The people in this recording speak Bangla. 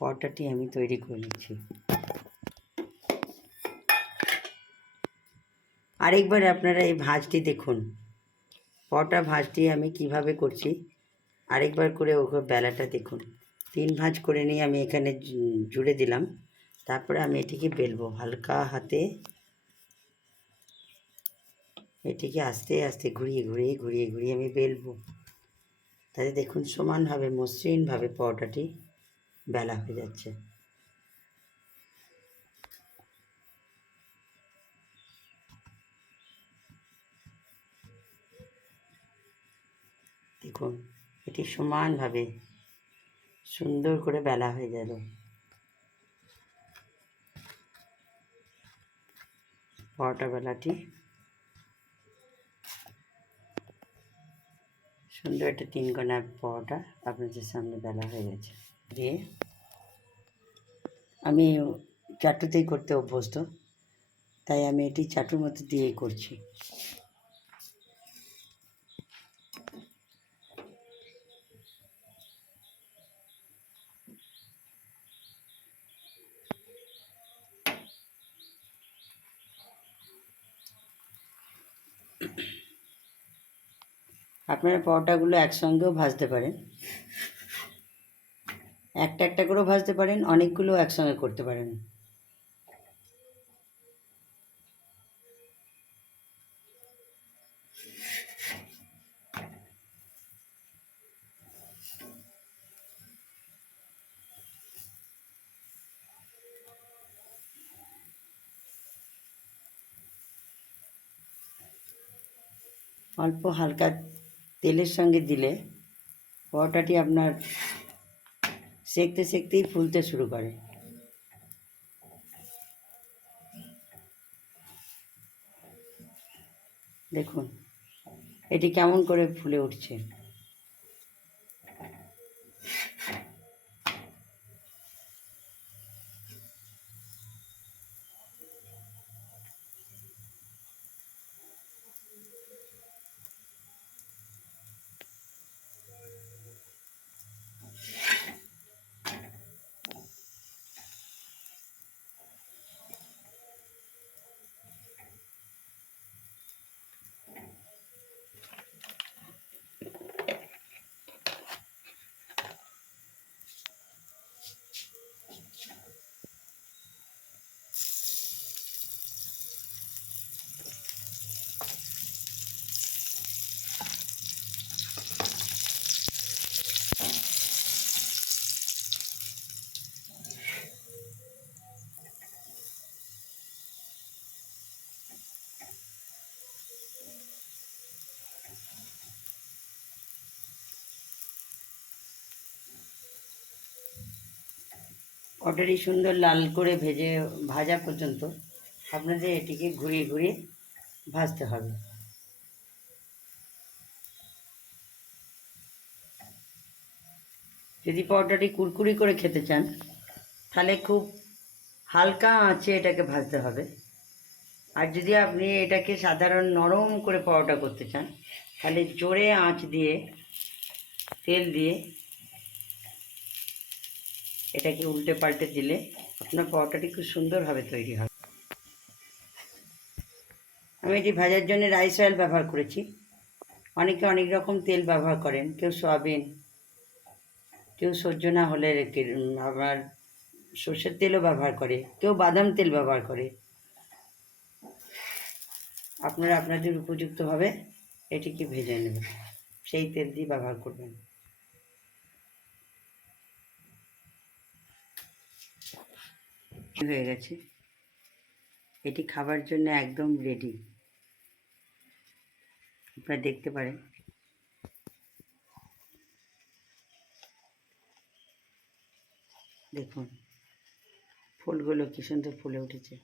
পরোটাটি আমি তৈরি করে নিচ্ছি। আরেকবার আপনারা এই ভাঁজটি দেখুন, পরোটা ভাঁজটি আমি কিভাবে করছি। আরেকবার করে ওকে বেলাটা দেখুন। 3 ভাঁজ করে নিয়ে আমি এখানে জুড়ে দিলাম। তারপরে আমি এটিকে বেলবো হালকা হাতে। এটিকে আস্তে আস্তে ঘুরিয়ে ঘুরিয়ে ঘুরিয়ে ঘুরিয়ে আমি বেলবো। তাহলে দেখুন সমানভাবে মসৃণভাবে পরোটাটি বেলা হয়ে যাচ্ছে। দেখুন এটি সমানভাবে সুন্দর করে বেলা হয়ে গেল। পরোটা বেলাটি সুন্দর একটা 3 কোনা পরোটা আপনাদের সামনে বেলা হয়ে গেছে। দিয়ে আমি চাটুতেই করতে অভ্যস্ত, তাই আমি এটি চাটুর মধ্যে দিয়েই করছি। আপনারা পরোটাগুলো একসঙ্গেও ভাজতে পারেন, একটা একটা করেও ভাজতে পারেন, অনেকগুলো একসঙ্গে করতে পারেন। অল্প হালকা তেলের সঙ্গে দিলে পরোটাটি আপনার সেঁকতে সেঁকতেই ফুলতে শুরু করে। দেখুন এটি কেমন করে ফুলে উঠছে। পরোটাটি সুন্দর লাল করে ভাজা পর্যন্ত আপনাদের এটিকে ঘুরিয়ে ঘুরিয়ে ভাজতে হবে। যদি পরোটাটি কুরকুরি করে খেতে চান তাহলে খুব হালকা আঁচে এটাকে ভাজতে হবে। আর যদি আপনি এটাকে সাধারণ নরম করে পরোটা করতে চান তাহলে জোরে আঁচ দিয়ে তেল দিয়ে এটাকে উল্টে পাল্টে দিলে আপনার পরোটাটি খুব সুন্দরভাবে তৈরি হবে। আমি এটি ভাজার জন্য রাইস অয়েল ব্যবহার করেছি। অনেকে অনেক রকম তেল ব্যবহার করেন, কেউ সয়াবিন, কেউ সহ্য না হলে আবার সর্ষের তেলও ব্যবহার করে, কেউ বাদাম তেল ব্যবহার করে। আপনারা আপনাদের উপযুক্তভাবে এটিকে ভেজে নেবেন, সেই তেল দিয়ে ব্যবহার করবেন। হয়ে গেছে, এটি খাবার জন্য একদম রেডি। আপনারা দেখতে পারেন। দেখুন ফুলগুলো কি সুন্দর ফুলে উঠেছে।